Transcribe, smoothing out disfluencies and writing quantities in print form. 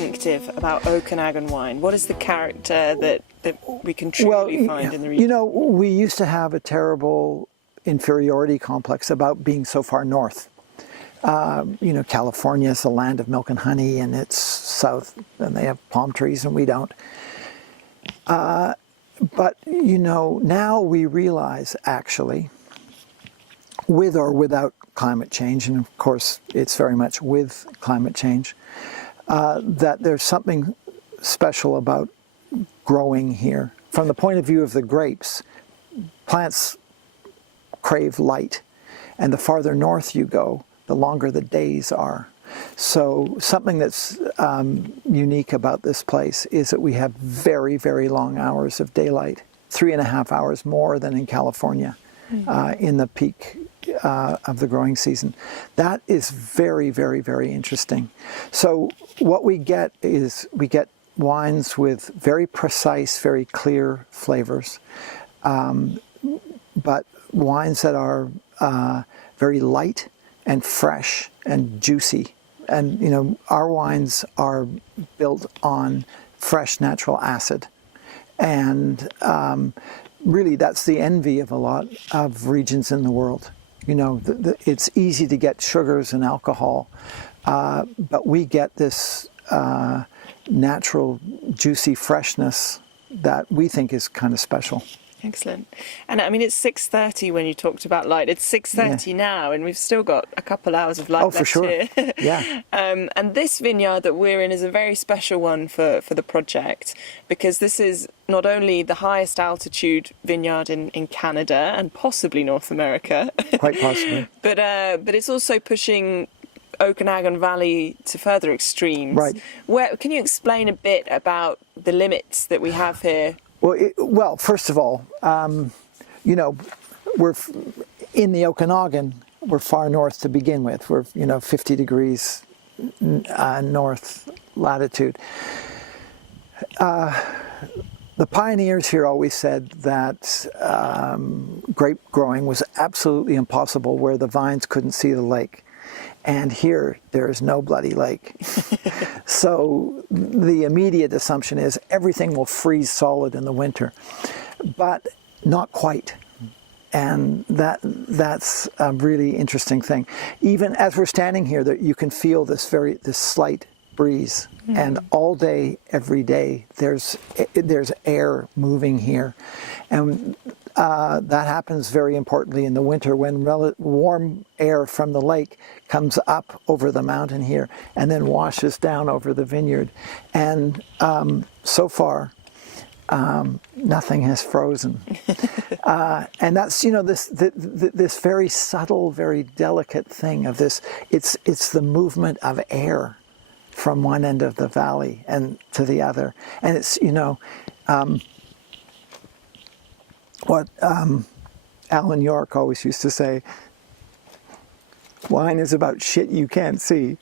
distinctive about Okanagan wine? What is the character that we can truly find in the region? You know, we used to have a terrible inferiority complex about being so far north. You know, California is the land of milk and honey, and it's south, and they have palm trees, and we don't. But, you know, now we realize, actually, with or without climate change, and of course it's very much with climate change, that there's something special about growing here. From the point of view of the grapes, plants crave light, and the farther north you go, the longer the days are. So something that's unique about this place is that we have very, very long hours of daylight, 3.5 hours more than in California in the peak of the growing season. That is very, very, very interesting. So what we get is we get wines with very precise, very clear flavors, but wines that are very light and fresh and juicy. And, you know, our wines are built on fresh natural acid. And really, that's the envy of a lot of regions in the world. You know, it's easy to get sugars and alcohol, but we get this natural, juicy freshness that we think is kind of special. Excellent. And I mean, it's 6:30 when you talked about light. It's 6:30 now, and we've still got a couple hours of light left for sure. here. Yeah. And this vineyard that we're in is a very special one for the project, because this is not only the highest altitude vineyard in Canada and possibly North America, Quite possibly, but it's also pushing Okanagan Valley to further extremes. Right. Can you explain a bit about the limits that we have here? Well, first of all, you know, we're in the Okanagan. We're far north to begin with. We're, you know, 50 degrees north latitude. The pioneers here always said that grape growing was absolutely impossible where the vines couldn't see the lake. And here, there is no bloody lake. So the immediate assumption is everything will freeze solid in the winter, but not quite. And that's a really interesting thing. Even as we're standing here, that you can feel this slight breeze. And all day, every day, there's air moving here. And that happens very importantly in the winter when warm air from the lake comes up over the mountain here and then washes down over the vineyard. And so far, nothing has frozen. And that's, you know, this very subtle, very delicate thing of this. It's the movement of air from one end of the valley and to the other. And it's, you know, what Alan York always used to say, wine is about shit you can't see.